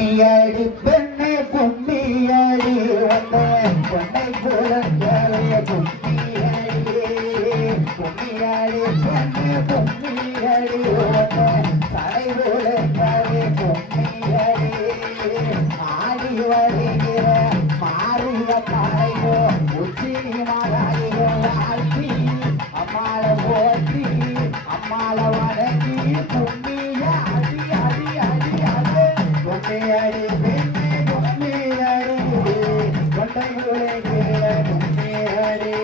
கும்மியாடி பெண்ணை கும்மியாடி வந்த பொண்ணை போல கும்மியாடி கும்மியாடி பெண்ணை கும்மியாடி வந்த தலை போல கும்மியாடி ஆடி வருகிற மாறுக தாயோ உச்சி மாறாயோ வாழ்த்தி அம்மாள போற்றி அம்மாள வணங்கி கும்மியா அடி அடி அடி அடி கும்மியாடி பெண்ணை கும்மியாடி கொண்டைகளை கும்மியாடி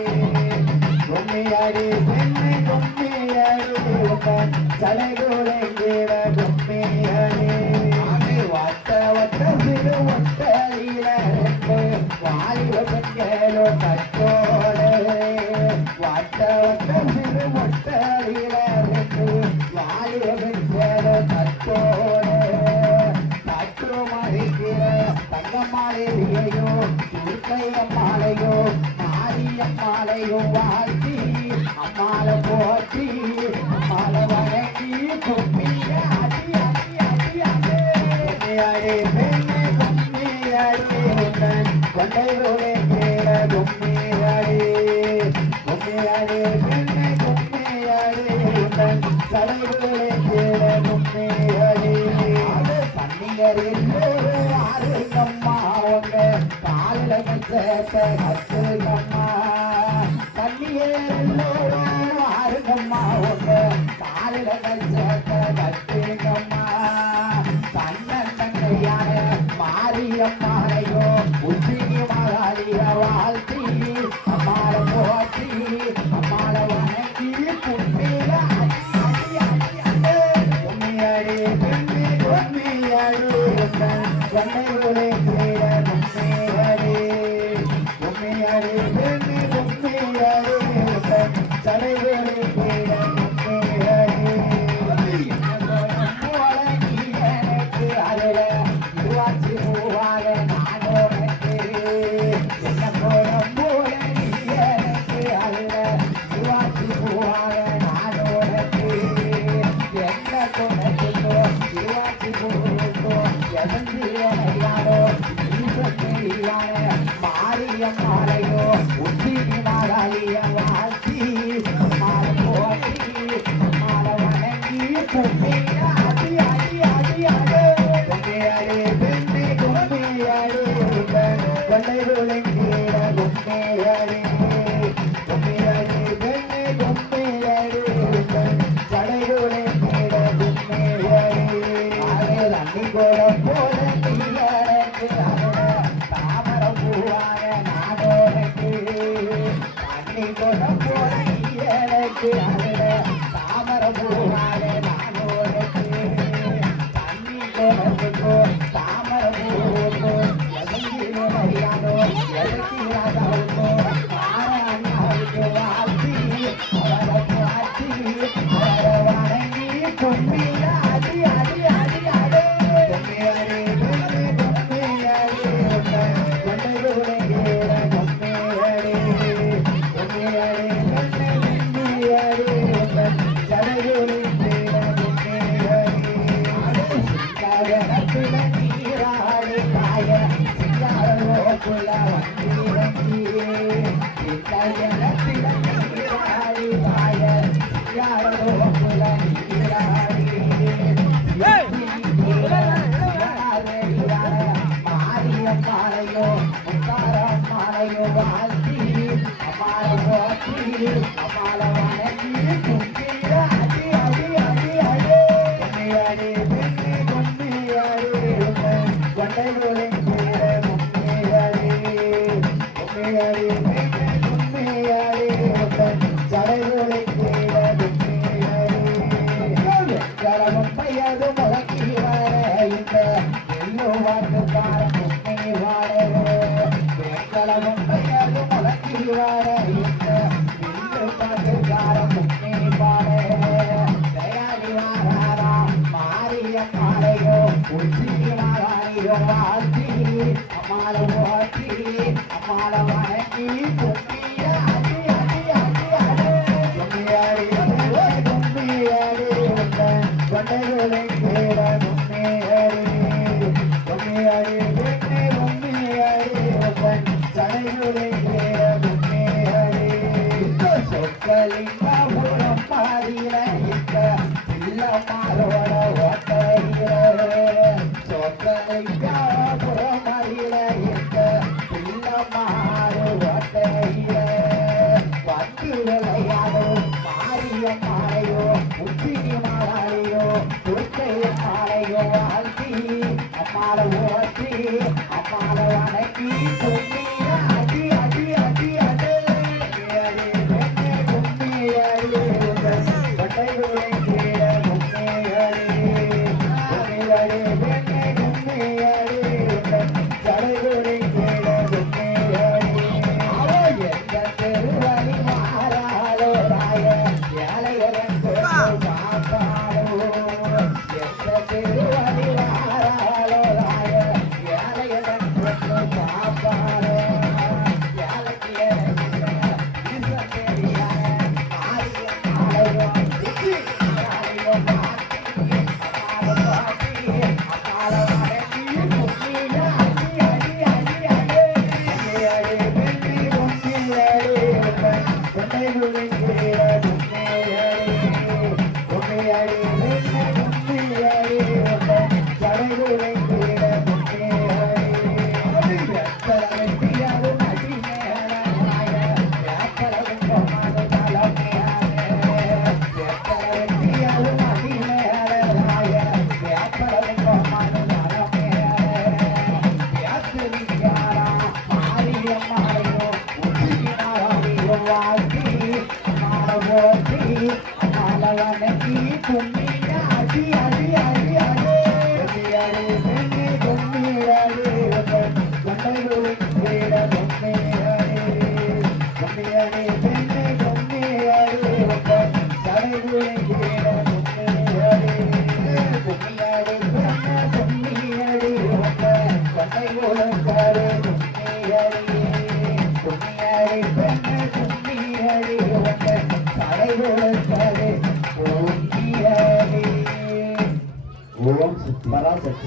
கும்மியாடி பெண்ணை கும்மியாடி தலைகளை கும்மியாடி வட்ட வட்ட சிறு ஒட்டலில வாலிப பெண்களோ கட்டோடு வட்ட வட்ட சிறு ஒட்டலில வாலிப பெண்களோ கட்டோடு கட்டு மறிக்கிற தங்கம்மாளையோ துர்க்கையம்மாளையோ மாரியம்மாளையோ வாழ்த்தி அம்மாளை போற்றி அம்மாளை வணங்கி கும்மிய அடி அடி அடி அடி கும்மியாடி பெண்ணை கும்மியாடி கொண்டைகளே கேட கும்மியாடி கும்மியாடி பெண்ணை கும்மியாடி தலைகளே கேட கும்மியாடி பன்னியரில் ஆறுங்கம்மா அவங்க காலில் சேர்த்த கத்துங்கம்மா பன்னியரில் ஆறுங்கம்மா அவங்க காலில் சேர்த்த கத்துங்கம்மா கண்ணன் தங்கையான மாரியம்மாளையோ உச்சி மாறாளிய வாழ்த்தி அம்மாளை போற்றி அம்மாளை வணங்கி கும்மியில கும்மியாடி பெண்ணை கும்மியாடி கொண்டைகளை கேட கும்மியாடி கும்மியாடி பெண்ணை கும்மியாடி தலைகளை கேட கும்மியாடி எனக்கு அதில் இருவாச்சி பூவாக நானோனுக்கு என்ன கோலம் போல எனக்கு அதில் இருவாச்சி பூவாக நானோனுக்கு என்ன கொண்டோ இருவாச்சி பூவுக்கோ எதந்தியானோ ஈசத்தியான மாரியம்மாளையோ உச்சி மாறாளிய வாழ்த்தி மாலை போற்றி மாலை வணங்கி கும்மிய அடி அடி அடி அடி கும்மியாடி பெண்ணை கும்மியாடி கொண்டைகளை கேட கும்மியாடி கும்மியாடி பெண்ணை கும்மியாடி கடைகளை கேட கும்மியாடி அன்னி கோலம் போல நீஎனக்கு தாமரம் பூவாக நாடோனுக்கு அன்னி கோலம் போல எனக்கு தாமரம் பூவாக நாடோனுக்கு அன்னி கோலத்துக்கோ தாமரம் பூவுக்கோ எதங்கிலோ அறியாதோ எதற்காதோ அண்ணாவுக்கு வாழ்த்தி அவரை பார்த்தி அவரை வணங்கி கும்மிய அடி அடி அடி அடி கும்மியாடி பெண்ணை கும்மியாடி கொண்டைகளை கேட கும்மியாடி கும்மியாடி பெண்ணை கும்மியாடி தலைகளை கேட கும்மியாடி நீராடி காய சிங்காரோக்குள்ள வந்திறங்கி நீராடி காய சிங்காரோக்குள்ள நீராடி மாரியம்மாளையோ முத்தாரம்மாளையோ வாழ்த்தி அம்மாளை போற்றி அம்மாளை வணங்கி கும்மிய அடி அடி அடி அடி கும்மியாடி பெண்ணை கும்மியாடி கொண்டைகளை கேட கும்மியாடி கும்மியாடி பெண்ணை கும்மியாடி தலைகளை கேட கும்மியாடி கடவும் பெயர்ந்து முழக்கி வர இந்த எல்லோ வாட்டுக்கார கும்மி வாழவே கடவும் பெயர்ந்து முழக்கி வர இந்த எல்லோ பாட்டுக்கார கும்மி பாடவே தயாரி வாராரா மாரியம்மாளையோ உச்சி மாறாளியோ வாழ்த்தி அம்மாளை போற்றி அம்மாளை வணங்கி கும்மிய அடி அடி அடி அடி கும்மியாடி கொண்டைகளை கேட கும்மியாடி சொற்களின் பாடின இந்த இல்லமாரோட ஓட்டையிலே சொற்களின் மறியில இந்த இல்லமாறு ஓட்டையிலே வந்து விளையாடும் மாரியம்மாளையோ உச்சினி மாலையோ துர்க்கைய மாலையோ வாழ்த்தி அம்மாள ஓட்டி அம்மாள வணக்கி கும்மிய அடி அடி அடி அடி ஓம் பராசக்தி.